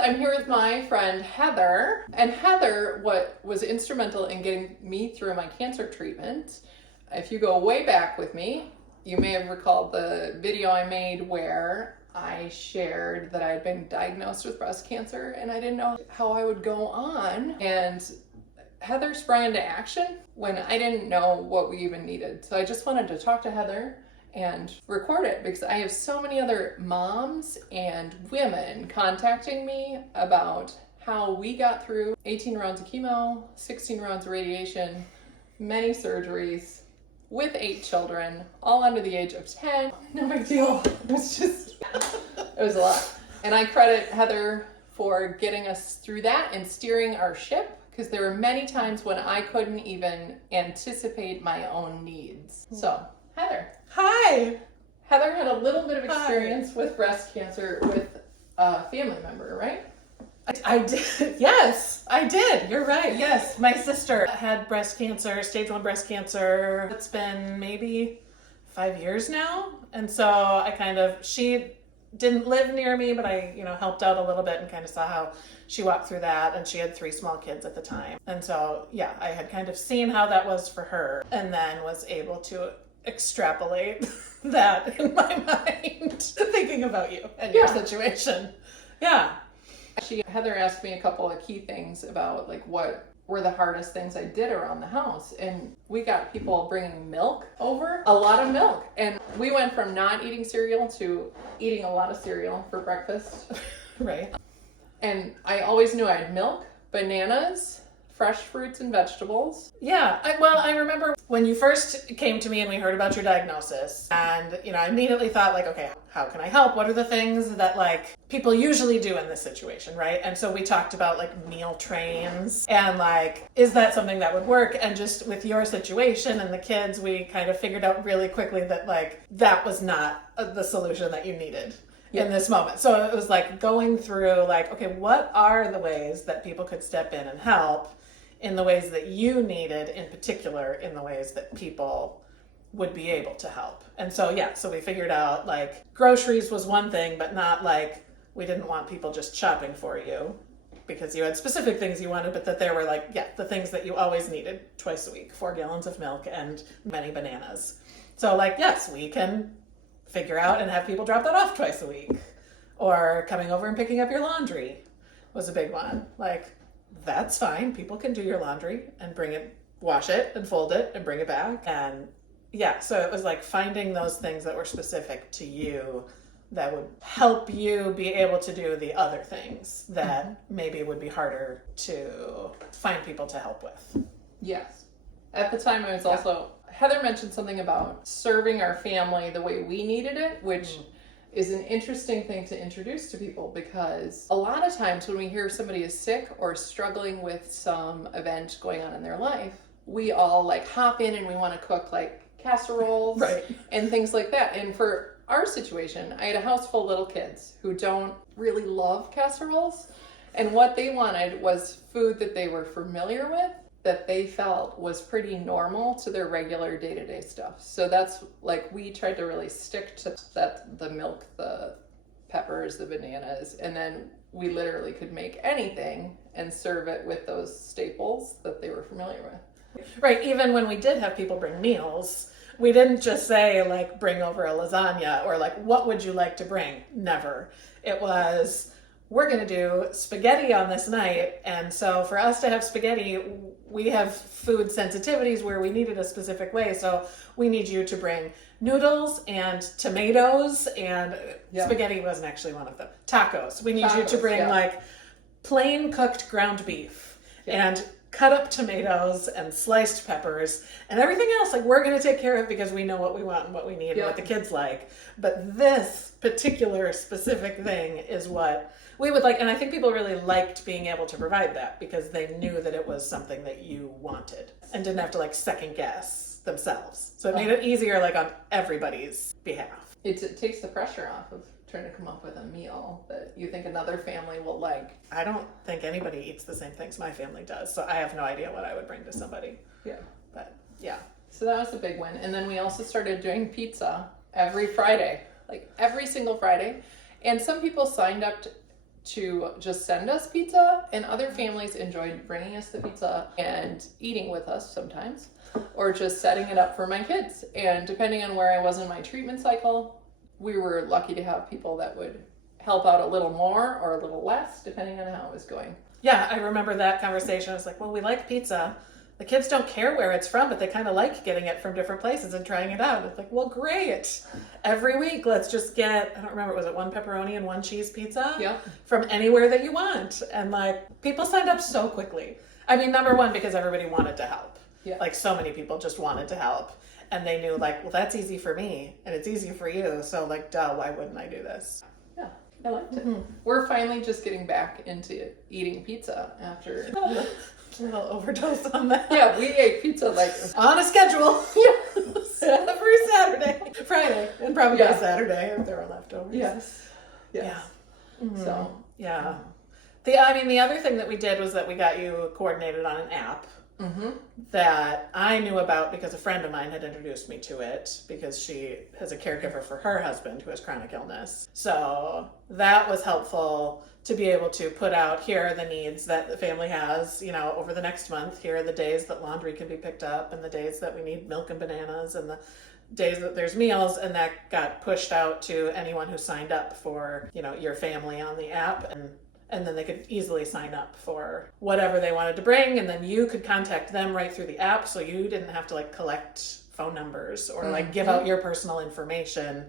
I'm here with my friend Heather. And Heather, what was instrumental in getting me through my cancer treatment, if you go way back with me, you may have recalled the video I made where I shared that I had been diagnosed with breast cancer and I didn't know how I would go on. And Heather sprang into action when I didn't know what we even needed. So I just wanted to talk to Heather and record it because I have so many other moms and women contacting me about how we got through 18 rounds of chemo, 16 rounds of radiation, many surgeries, with 8 children, all under the age of 10. No big deal. It was a lot. And I credit Heather for getting us through that and steering our ship, because there were many times when I couldn't even anticipate my own needs. So, Heather. Hi. Heather had a little bit of experience with breast cancer with a family member, right? I did. Yes, I did. You're right. Yes. My sister had breast cancer, stage 1 breast cancer. It's been maybe 5 years now. And so she didn't live near me, but I, helped out a little bit and kind of saw how she walked through that. And she had 3 small kids at the time. And so, yeah, I had kind of seen how that was for her and then was able to extrapolate that in my mind, thinking about you and your situation. Yeah. Heather asked me a couple of key things about like what were the hardest things I did around the house. And we got people bringing milk over, a lot of milk. And we went from not eating cereal to eating a lot of cereal for breakfast. Right. And I always knew I had milk, bananas, fresh fruits and vegetables. Yeah. I remember when you first came to me and we heard about your diagnosis, and, I immediately thought like, okay, how can I help? What are the things that like people usually do in this situation, right? And so we talked about like meal trains and like, is that something that would work? And just with your situation and the kids, we kind of figured out really quickly that like, that was not the solution that you needed. In this moment. So it was like going through like, okay, what are the ways that people could step in and help in the ways that you needed, in particular, in the ways that people would be able to help. And so, so we figured out like groceries was one thing, but not like, we didn't want people just shopping for you because you had specific things you wanted, but that there were like, the things that you always needed twice a week, 4 gallons of milk and many bananas. So like, yes, we can figure out and have people drop that off twice a week, or coming over and picking up your laundry was a big one. Like, that's fine. People can do your laundry and bring it, wash it and fold it and bring it back. And so it was like finding those things that were specific to you that would help you be able to do the other things that maybe would be harder to find people to help with. Yes. At the time, I was also, Heather mentioned something about serving our family the way we needed it, which is an interesting thing to introduce to people, because a lot of times when we hear somebody is sick or struggling with some event going on in their life, we all like hop in and we want to cook like casseroles and things like that. And for our situation, I had a house full of little kids who don't really love casseroles. And what they wanted was food that they were familiar with, that they felt was pretty normal to their regular day-to-day stuff. So that's like, we tried to really stick to that, the milk, the peppers, the bananas, and then we literally could make anything and serve it with those staples that they were familiar with. Right. Even when we did have people bring meals, we didn't just say like, bring over a lasagna or like, what would you like to bring? Never. It was, we're going to do spaghetti on this night. And so for us to have spaghetti, we have food sensitivities where we need it a specific way. So we need you to bring noodles and tomatoes, and spaghetti wasn't actually one of them. Tacos. We need you to bring like plain cooked ground beef and cut up tomatoes and sliced peppers, and everything else, like, we're going to take care of because we know what we want and what we need and what the kids like. But this particular specific thing is what we would like. And I think people really liked being able to provide that because they knew that it was something that you wanted and didn't have to like second guess themselves. So it made it easier like on everybody's behalf. It takes the pressure off of trying to come up with a meal that you think another family will like. I don't think anybody eats the same things my family does, so I have no idea what I would bring to somebody. Yeah. But yeah. So that was a big win. And then we also started doing pizza every Friday, like every single Friday. And some people signed up to just send us pizza, and other families enjoyed bringing us the pizza and eating with us sometimes, or just setting it up for my kids. And depending on where I was in my treatment cycle, we were lucky to have people that would help out a little more or a little less, depending on how it was going. Yeah, I remember that conversation. I was like, well, we like pizza. The kids don't care where it's from, but they kind of like getting it from different places and trying it out. It's like, well, great. Every week, let's just get, I don't remember, was it 1 pepperoni and 1 cheese pizza? Yeah. From anywhere that you want. And like, people signed up so quickly. I mean, number one, because everybody wanted to help. Yeah. Like, so many people just wanted to help. And they knew, like, well, that's easy for me and it's easy for you. So, like, duh, why wouldn't I do this? Yeah, I liked it. We're finally just getting back into eating pizza after. A little overdose on that. Yeah, we ate pizza like on a schedule. Yes. Every Saturday, Friday, and probably Yeah. Saturday if there were leftovers. Yes. Yeah. So Yeah. The other thing that we did was that we got you coordinated on an app that I knew about because a friend of mine had introduced me to it because she has a caregiver for her husband who has chronic illness. So that was helpful to be able to put out, here are the needs that the family has, you know, over the next month. Here are the days that laundry can be picked up and the days that we need milk and bananas and the days that there's meals, and that got pushed out to anyone who signed up for, you know, your family on the app, and then they could easily sign up for whatever they wanted to bring, and then you could contact them right through the app, so you didn't have to like collect phone numbers or like give out your personal information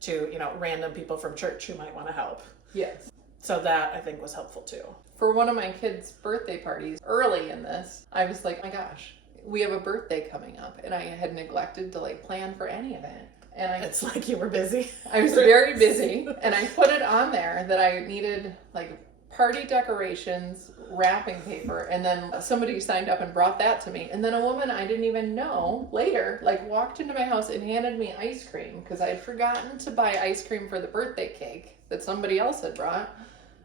to, you know, random people from church who might want to help. yes. So that I think was helpful too. For one of my kids' birthday parties early in this, I was like, my gosh, we have a birthday coming up, and I had neglected to like plan for any of it. And It's like you were busy. I was very busy, and I put it on there that I needed like party decorations, wrapping paper, and then somebody signed up and brought that to me. And then a woman I didn't even know later like walked into my house and handed me ice cream because I had forgotten to buy ice cream for the birthday cake that somebody else had brought.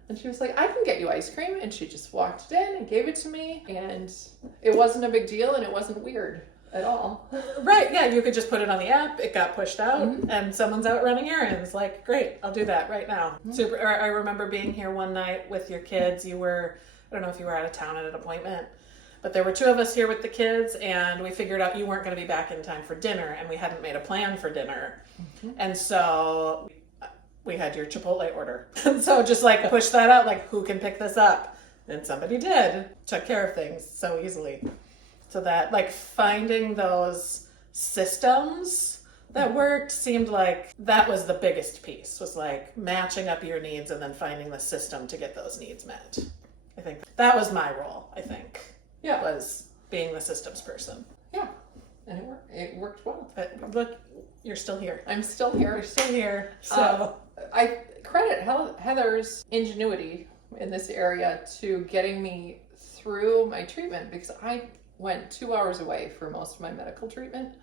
And she was like, I can get you ice cream. And she just walked it in and gave it to me. And it wasn't a big deal, and it wasn't weird at all. Right, yeah, you could just put it on the app, it got pushed out, and someone's out running errands. Like, great, I'll do that right now. Super. Or I remember being here one night with your kids. You were, I don't know if you were out of town at an appointment, but there were 2 of us here with the kids, and we figured out you weren't going to be back in time for dinner, and we hadn't made a plan for dinner. And so we had your Chipotle order. And so just like push that out, like, who can pick this up? And somebody did. Took care of things so easily. So that, like, finding those systems that worked seemed like that was the biggest piece, was like matching up your needs and then finding the system to get those needs met. I think that was my role, Yeah. was being the systems person. Yeah. And it worked well. But look, you're still here. I'm still here. You're still here. So I credit Heather's ingenuity in this area to getting me through my treatment, because I went 2 hours away for most of my medical treatment,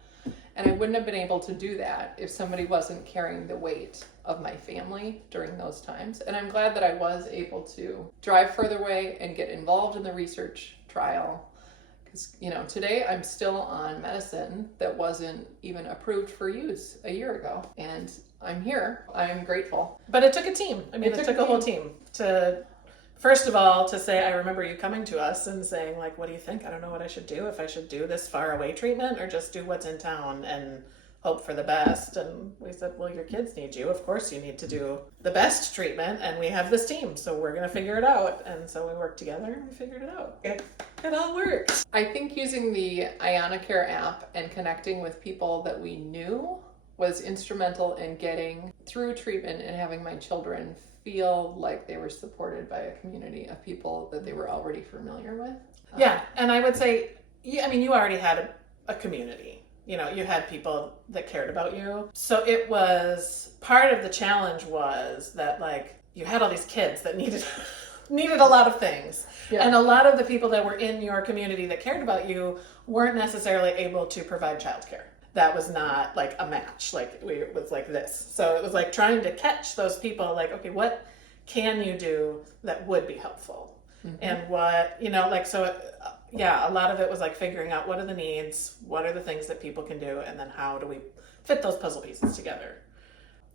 and I wouldn't have been able to do that if somebody wasn't carrying the weight of my family during those times. And I'm glad that I was able to drive further away and get involved in the research trial, because, you know, today I'm still on medicine that wasn't even approved for use a year ago, and I'm here. I'm grateful. But it took a team. I mean, it took a whole team to, first of all, to say, I remember you coming to us and saying, like, what do you think? I don't know what I should do. If I should do this far away treatment or just do what's in town and hope for the best. And we said, well, your kids need you. Of course you need to do the best treatment, and we have this team, so we're going to figure it out. And so we worked together and we figured it out. It all worked. I think using the Ianacare app and connecting with people that we knew was instrumental in getting through treatment and having my children feel like they were supported by a community of people that they were already familiar with. Yeah, and I would say, I mean, you already had a community. You know, you had people that cared about you. So it was, part of the challenge was that, like, you had all these kids that needed a lot of things. Yeah. And a lot of the people that were in your community that cared about you weren't necessarily able to provide childcare. That was not like a match, like it was like this. So it was like trying to catch those people, like, okay, what can you do that would be helpful? And what, you know, like, so yeah, a lot of it was like figuring out what are the needs, what are the things that people can do, and then how do we fit those puzzle pieces together.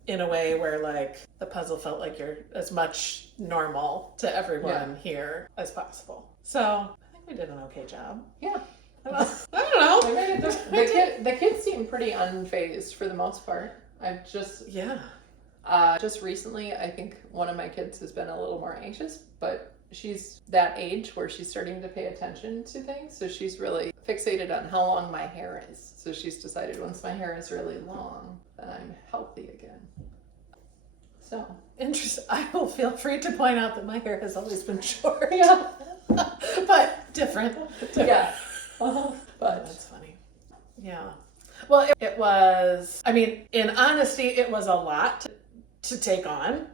in a way where like the puzzle felt like you're as much normal to everyone here as possible. So I think we did an okay job. Yeah. I don't know. We made it the kids seem pretty unfazed for the most part. I've just just recently, I think one of my kids has been a little more anxious, but she's that age where she's starting to pay attention to things. So she's really fixated on how long my hair is. So she's decided once my hair is really long, then I'm healthy again. So interesting. I will feel free to point out that my hair has always been short. yeah, but different. yeah. But that's funny. Yeah. Well, it was. I mean, in honesty, it was a lot to take on,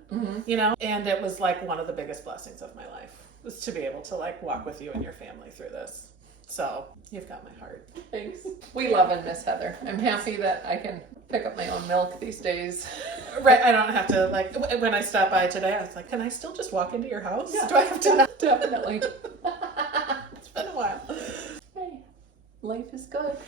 you know, and it was like one of the biggest blessings of my life was to be able to like walk with you and your family through this. So you've got my heart. Thanks. We love and miss Heather. I'm happy that I can pick up my own milk these days. Right. I don't have to like, when I stopped by today, I was like, can I still just walk into your house? Yeah. Do I have to not? Definitely. It's been a while. Hey, life is good.